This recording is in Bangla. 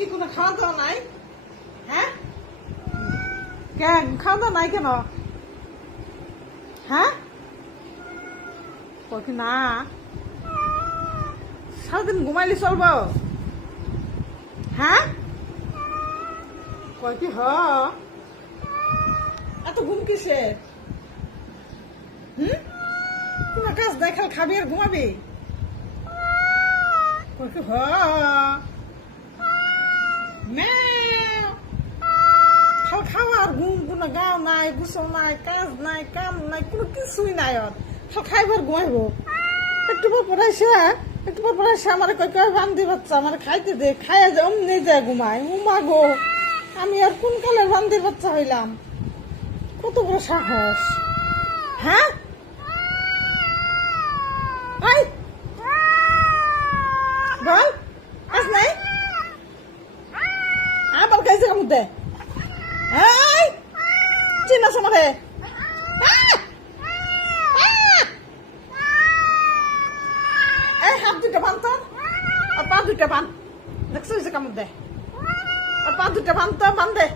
কি কোনো খাওয়া দাওয়া নাই? হ্যাঁ, কেন খাওয়া দাওয়া নাই কেন? হ্যাঁ, কই কি না? সারাদিন ঘুমাইলে চলবো? হ্যাঁ, কই কি এত ঘুম কিসে? কোনো কাজ দেখাল খাবি আর ঘুমাবি? কই কি খাও খাওয়া আর ঘুম, কোনো গাও নাই, গুছল নাই, কাজ নাই, কাম নাই, কোনো কিছুই নাই। ওর খাও খাইবার ঘুমাইবো। একটু পর পড়াইছে আমার কই কয় বান্দি বাচ্চা আমার খাইতে দে, খাইয়া যে অমনি যায় ঘুমায়। উমা গো, আমি আর কোন কালের বান্দির বাচ্চা হইলাম? কত বড় সাহস! হ্যাঁ, বল আস নাই আবার খাইছে মধ্যে চিনাস আমারে এই হাত দুটা বান তো আর পা দুটা বান দেখছো কামড় দে আর পা দুটা বান তো বান দে।